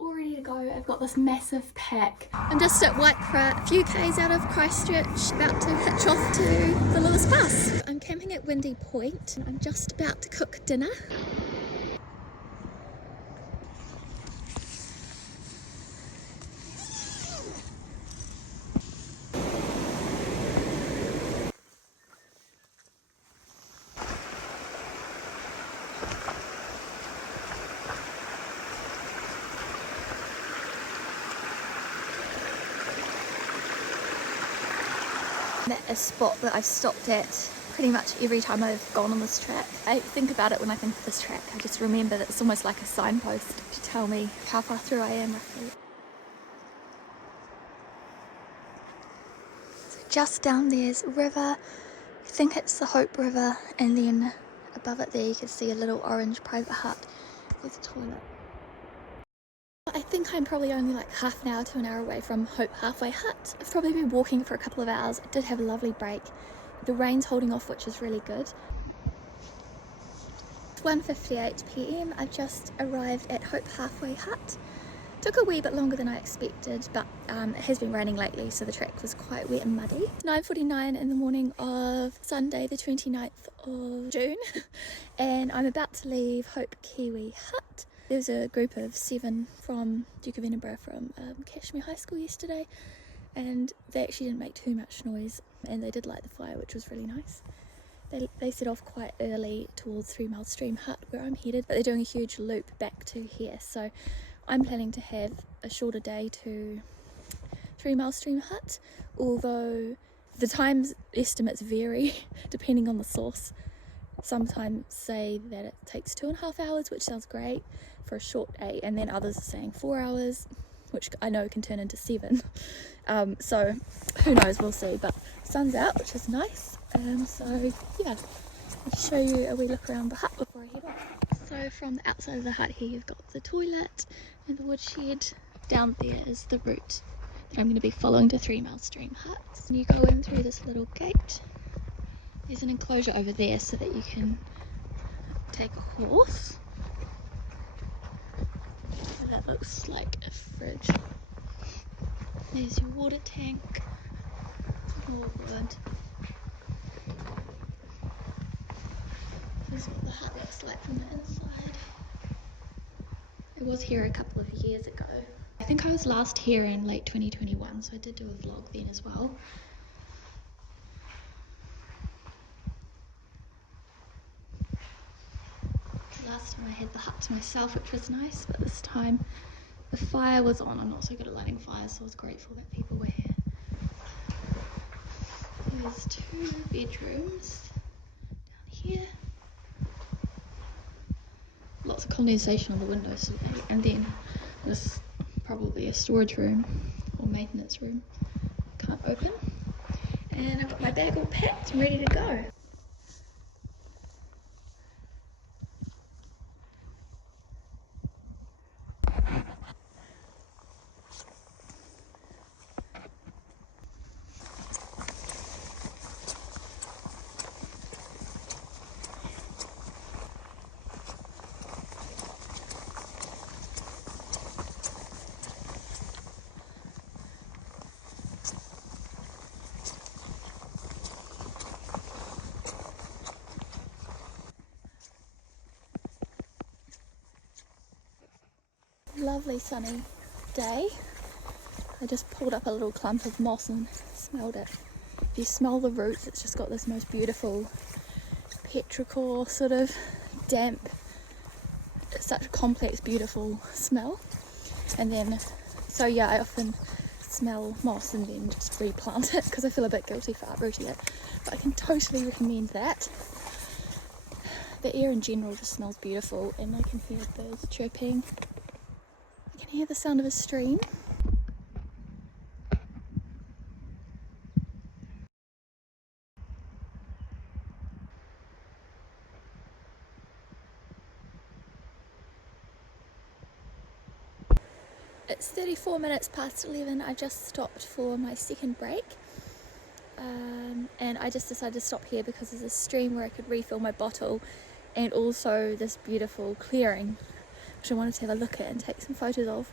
All ready to go. I've got this massive pack. I'm just at Waipara, a few k's out of Christchurch, about to hitch off to the Lewis Pass. I'm camping at Windy Point. I'm just about to cook dinner. A spot that I've stopped at pretty much every time I've gone on this track. I think about it when I think of this track. I just remember that it's almost like a signpost to tell me how far through I am roughly. So just down there's a river. I think it's the Hope River, and then above it there you can see a little orange private hut with a toilet. I think I'm probably only like half an hour to an hour away from Hope Halfway Hut. I've probably been walking for a couple of hours. I did have a lovely break. The rain's holding off, which is really good. It's 1:58 p.m. I've just arrived at Hope Halfway Hut. Took a wee bit longer than I expected, but it has been raining lately, so the track was quite wet and muddy. It's 9:49 in the morning of Sunday the 29th of June and I'm about to leave Hope Kiwi Hut. There was a group of 7 from Duke of Edinburgh from Cashmere High School yesterday, and they actually didn't make too much noise, and they did light the fire, which was really nice. They set off quite early towards 3 Mile Stream Hut where I'm headed, but they're doing a huge loop back to here, so I'm planning to have a shorter day to 3 Mile Stream Hut, although the time estimates vary depending on the source. Sometimes say that it takes 2.5 hours, which sounds great for a short day, and then others are saying 4 hours, which I know can turn into 7. So who knows, we'll see. But sun's out, which is nice. So yeah, I'll show you a wee look around the hut before I head off. So from the outside of the hut here, you've got the toilet and the woodshed. Down there is the route that I'm going to be following to 3 Mile Stream Hut. And you go in through this little gate. There's an enclosure over there so that you can take a horse. So that looks like a fridge. There's your water tank. More wood. This is what the hut looks like from the inside. I was here a couple of years ago. I think I was last here in late 2021, so I did do a vlog then as well. Last time I had the hut to myself, which was nice, but this time the fire was on. I'm not so good at lighting fires, so I was grateful that people were here. There's 2 bedrooms down here. Lots of condensation on the windows today, and then this probably a storage room or maintenance room. Can't open. And I've got my bag all packed and ready to go. Lovely sunny day. I just pulled up a little clump of moss and smelled it. If you smell the roots, it's just got this most beautiful petrichor sort of damp, it's such a complex beautiful smell. And then so yeah, I often smell moss and then just replant it because I feel a bit guilty for uprooting it, but I can totally recommend that. The air in general just smells beautiful, and I can hear birds chirping. I can hear the sound of a stream. It's 34 minutes past 11. I just stopped for my second break. And I just decided to stop here because there's a stream where I could refill my bottle, and also this beautiful clearing which I wanted to have a look at and take some photos of.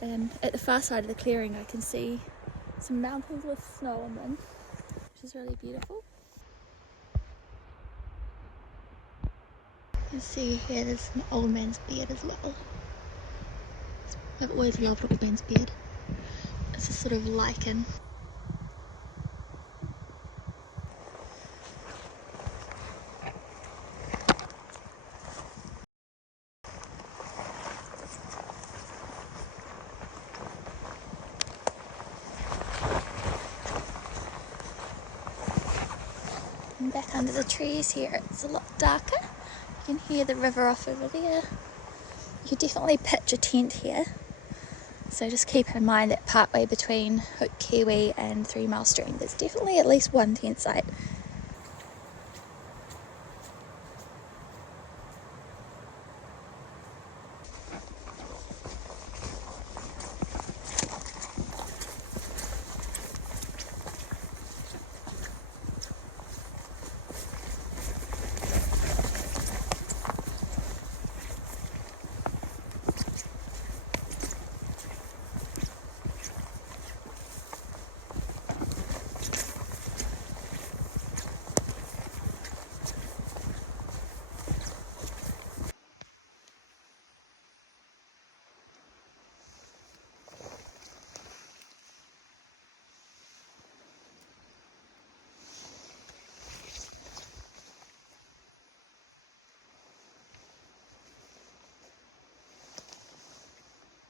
And at the far side of the clearing I can see some mountains with snow on them, which is really beautiful. You see here there's an old man's beard as well. I've always loved old man's beard. It's a sort of lichen. And back under the trees here it's a lot darker. You can hear the river off over there. You could definitely pitch a tent here. So just keep in mind that partway between Hope Kiwi and 3 Mile Stream there's definitely at least one tent site.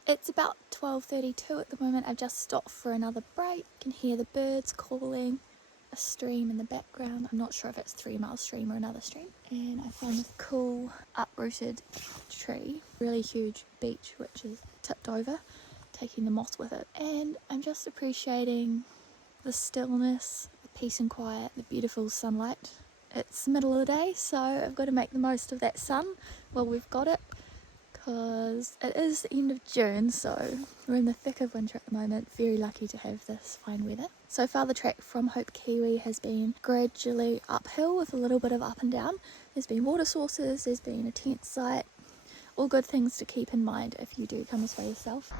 It's about 12:32 at the moment. I've just stopped for another break. You can hear the birds calling, a stream in the background. I'm not sure if it's 3 Mile Stream or another stream. And I found this cool uprooted tree, really huge beech which is tipped over, taking the moss with it. And I'm just appreciating the stillness, the peace and quiet, the beautiful sunlight. It's the middle of the day, so I've got to make the most of that sun while we've got it, because it is the end of June, so we're in the thick of winter at the moment. Very lucky to have this fine weather. So far the trek from Hope Kiwi has been gradually uphill with a little bit of up and down. There's been water sources, there's been a tent site, all good things to keep in mind if you do come this way yourself.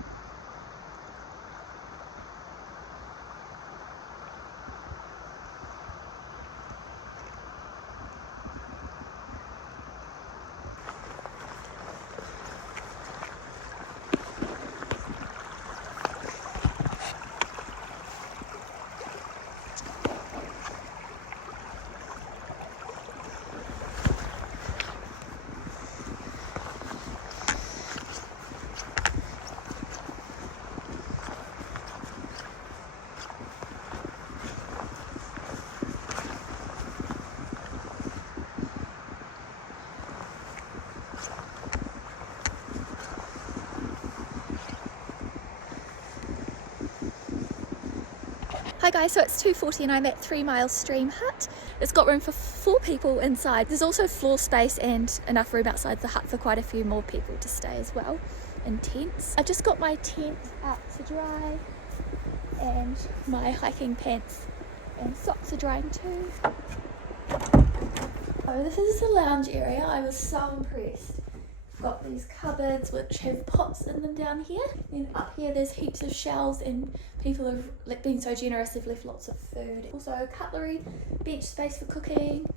Hi guys, so it's 2:40 and I'm at 3 Mile Stream Hut. It's got room for 4 people inside. There's also floor space and enough room outside the hut for quite a few more people to stay as well in tents. I just got my tent out to dry and my hiking pants and socks are drying too. Oh, this is the lounge area. I was so impressed. Got these cupboards which have pots in them down here. Then up here there's heaps of shelves and people have been so generous they've left lots of food. Also cutlery, bench space for cooking.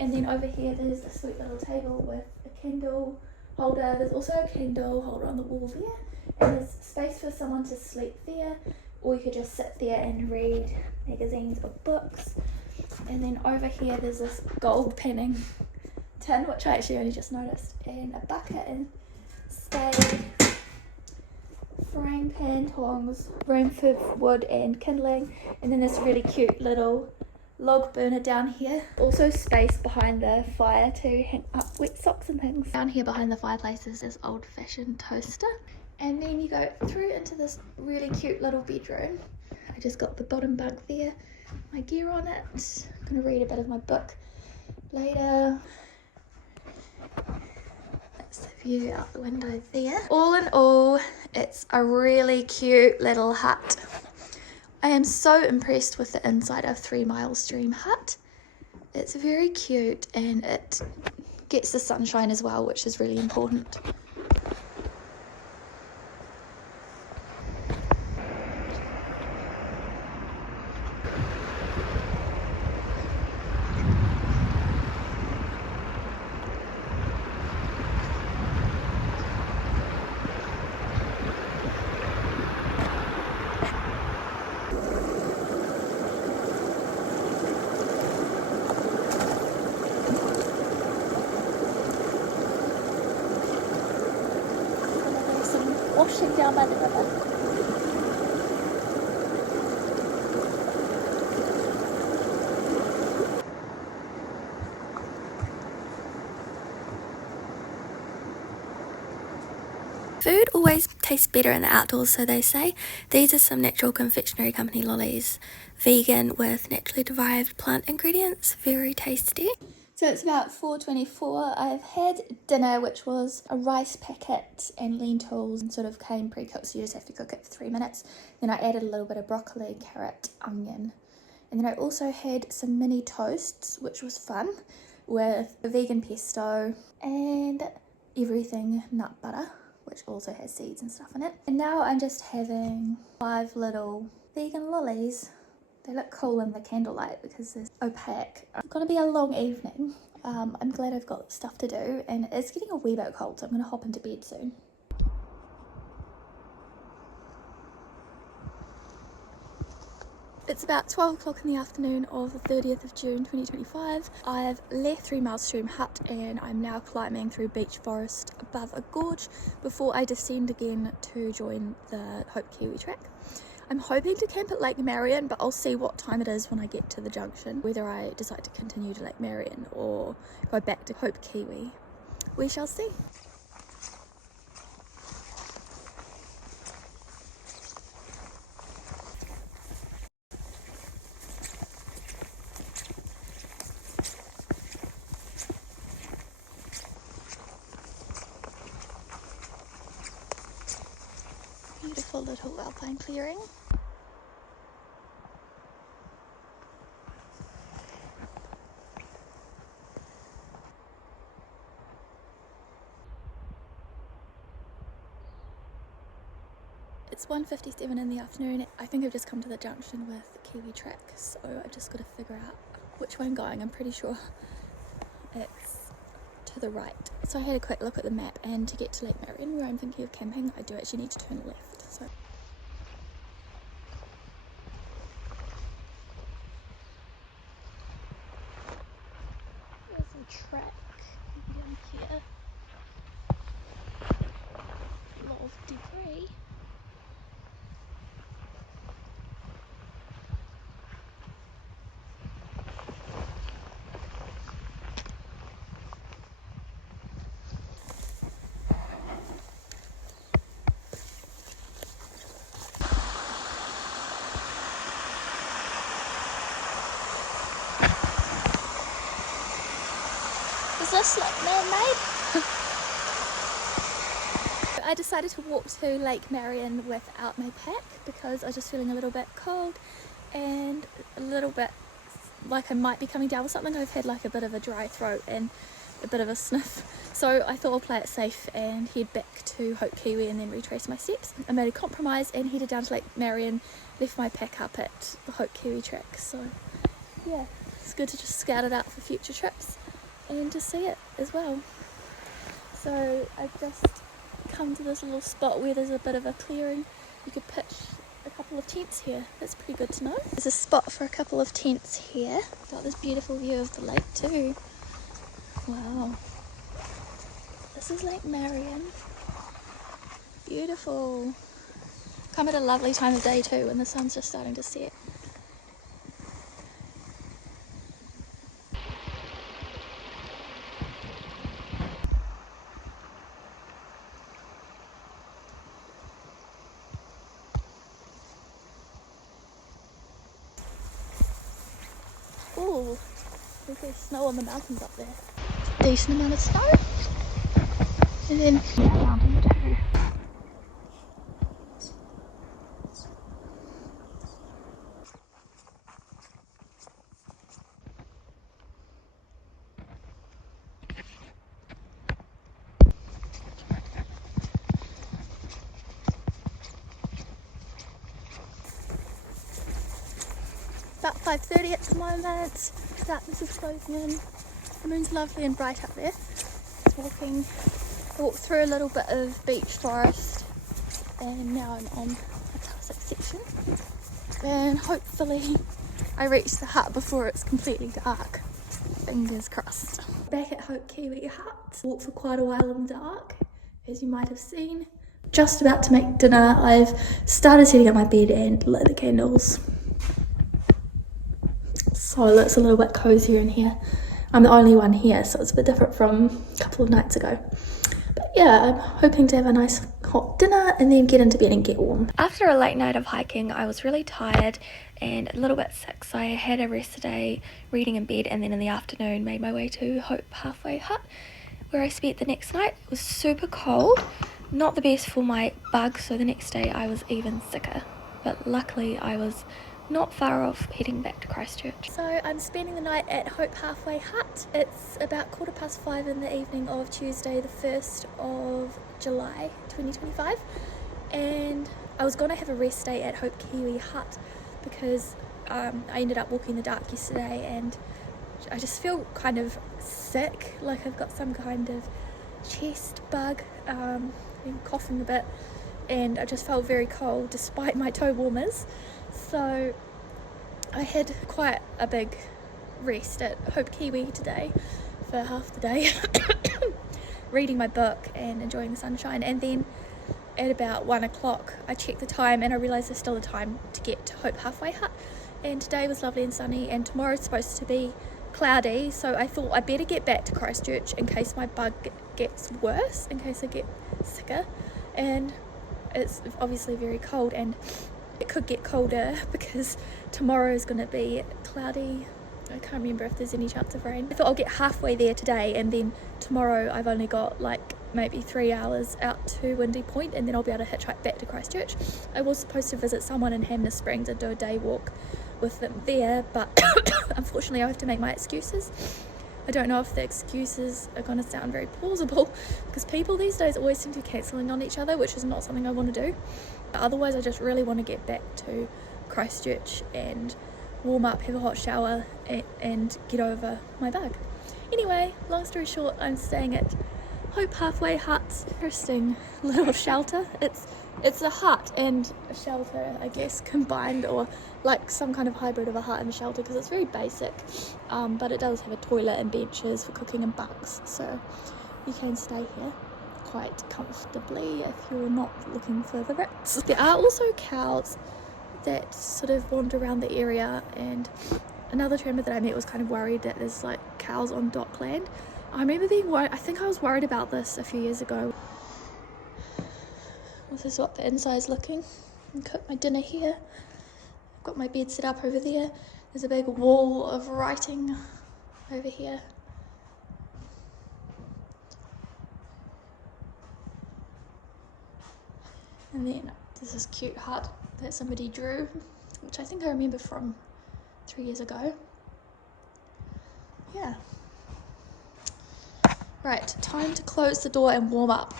And then over here there's a sweet little table with a Kindle holder. There's also a Kindle holder on the wall there. And there's space for someone to sleep there, or you could just sit there and read magazines or books. And then over here there's this gold panning tin, which I actually only just noticed, and a bucket and stave, frying pan, tongs, room for wood and kindling, and then this really cute little log burner down here. Also space behind the fire to hang up wet socks and things. Down here behind the fireplace is this old-fashioned toaster, and then you go through into this really cute little bedroom. I just got the bottom bunk there, my gear on it. I'm going to read a bit of my book later. That's the view out the window there. All in all, It's a really cute little hut. I am so impressed with the inside of 3 Mile Stream Hut. It's very cute and it gets the sunshine as well, which is really important. Washing down by the river. Food always tastes better in the outdoors, so they say. These are some Natural Confectionery Company lollies, vegan with naturally derived plant ingredients, very tasty. So it's about 4:24. I've had dinner, which was a rice packet and lentils, and sort of came pre-cooked, so you just have to cook it for 3 minutes. Then I added a little bit of broccoli, carrot, onion. And then I also had some mini toasts, which was fun, with a vegan pesto and everything nut butter, which also has seeds and stuff in it. And now I'm just having 5 little vegan lollies. They look cool in the candlelight because they're opaque. It's gonna be a long evening. I'm glad I've got stuff to do, and it's getting a wee bit cold, so I'm gonna hop into bed soon. It's about 12 o'clock in the afternoon of the 30th of June 2025. I've left 3 Mile Stream Hut and I'm now climbing through beech forest above a gorge before I descend again to join the Hope Kiwi track. I'm hoping to camp at Lake Marion, but I'll see what time it is when I get to the junction, whether I decide to continue to Lake Marion or go back to Hope Kiwi. We shall see. Beautiful little alpine clearing. It's 1:57 in the afternoon. I think I've just come to the junction with the Kiwi track, so I've just got to figure out which way I'm going. I'm pretty sure it's to the right. So I had a quick look at the map, and to get to Lake Marion, where I'm thinking of camping, I do actually need to turn left. So there's a track down here. A lot of debris. Is this like man-made? I decided to walk to Lake Marion without my pack because I was just feeling a little bit cold and a little bit like I might be coming down with something. I've had like a bit of a dry throat and a bit of a sniff, so I thought I'll play it safe and head back to Hope Kiwi and then retrace my steps. I made a compromise and headed down to Lake Marion, left my pack up at the Hope Kiwi track. So yeah, it's good to just scout it out for future trips and to see it as well. So I've just come to this little spot where there's a bit of a clearing. You could pitch a couple of tents here. That's pretty good to know. There's a spot for a couple of tents here. Got this beautiful view of the lake too. Wow. This is Lake Marion. Beautiful. Come at a lovely time of day too when the sun's just starting to set. Ooh, there's snow on the mountains up there. Decent amount of snow. And then mountain too. about 5:30 at the moment. Darkness is closing in. The moon's lovely and bright up there. I walked through a little bit of beech forest, and now I'm on a tussock section. And hopefully I reach the hut before it's completely dark. Fingers crossed. Back at Hope Kiwi Hut. Walked for quite a while in the dark, as you might have seen. Just about to make dinner. I've started setting up my bed and lit the candles. So it's a little bit cozier in here. I'm the only one here, so it's a bit different from a couple of nights ago. But yeah, I'm hoping to have a nice hot dinner and then get into bed and get warm. After a late night of hiking, I was really tired and a little bit sick, so I had a rest day reading in bed, and then in the afternoon made my way to Hope Halfway Hut, where I spent the next night. It was super cold, not the best for my bug, so the next day I was even sicker. But luckily I was not far off heading back to Christchurch. So I'm spending the night at Hope Halfway Hut. It's about 5:15 in the evening of Tuesday the 1st of July 2025, and I was going to have a rest day at Hope Kiwi Hut because I ended up walking in the dark yesterday and I just feel kind of sick, like I've got some kind of chest bug. Been coughing a bit and I just felt very cold despite my toe warmers. So I had quite a big rest at Hope Kiwi today for half the day, reading my book and enjoying the sunshine, and then at about 1 o'clock I checked the time and I realised there's still a time to get to Hope Halfway Hut, and today was lovely and sunny and tomorrow's supposed to be cloudy, so I thought I'd better get back to Christchurch in case my bug gets worse, in case I get sicker. And it's obviously very cold and it could get colder because tomorrow is going to be cloudy. I can't remember if there's any chance of rain. I thought I'll get halfway there today, and then tomorrow I've only got like maybe 3 hours out to Windy Point, and then I'll be able to hitchhike back to Christchurch. I was supposed to visit someone in Hanmer Springs and do a day walk with them there, but unfortunately I have to make my excuses. I don't know if the excuses are going to sound very plausible because people these days always seem to be cancelling on each other, which is not something I want to do. But otherwise I just really want to get back to Christchurch and warm up, have a hot shower and get over my bug. Anyway, long story short, I'm staying at Hope Halfway Hut's interesting little shelter. It's a hut and a shelter, I guess, combined, or like some kind of hybrid of a hut and a shelter, because it's very basic, but it does have a toilet and benches for cooking and bunks, so you can stay here quite comfortably if you're not looking for the rats. There are also cows that sort of wander around the area, and another tramper that I met was kind of worried that there's like cows on dockland. I remember being worried, I think I was worried about this a few years ago. This is what the inside's looking. I cook my dinner here. I've got my bed set up over there. There's a big wall of writing over here. And then there's this cute hut that somebody drew, which I think I remember from 3 years ago. Yeah. Right, time to close the door and warm up.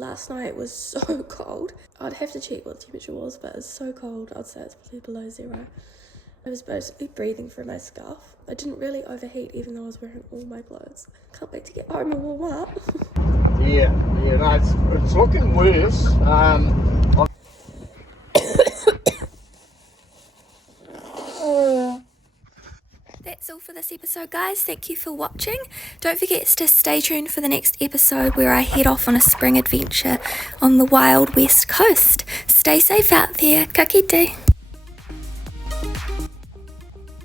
Last night was so cold. I'd have to check what the temperature was, but it's so cold. I'd say it's probably below 0. I was basically breathing through my scarf. I didn't really overheat even though I was wearing all my clothes. Can't wait to get home and warm up. Yeah, no, it's looking worse. That's all for this episode, guys. Thank you for watching. Don't forget to stay tuned for the next episode where I head off on a spring adventure on the wild west coast. Stay safe out there. Ka kite.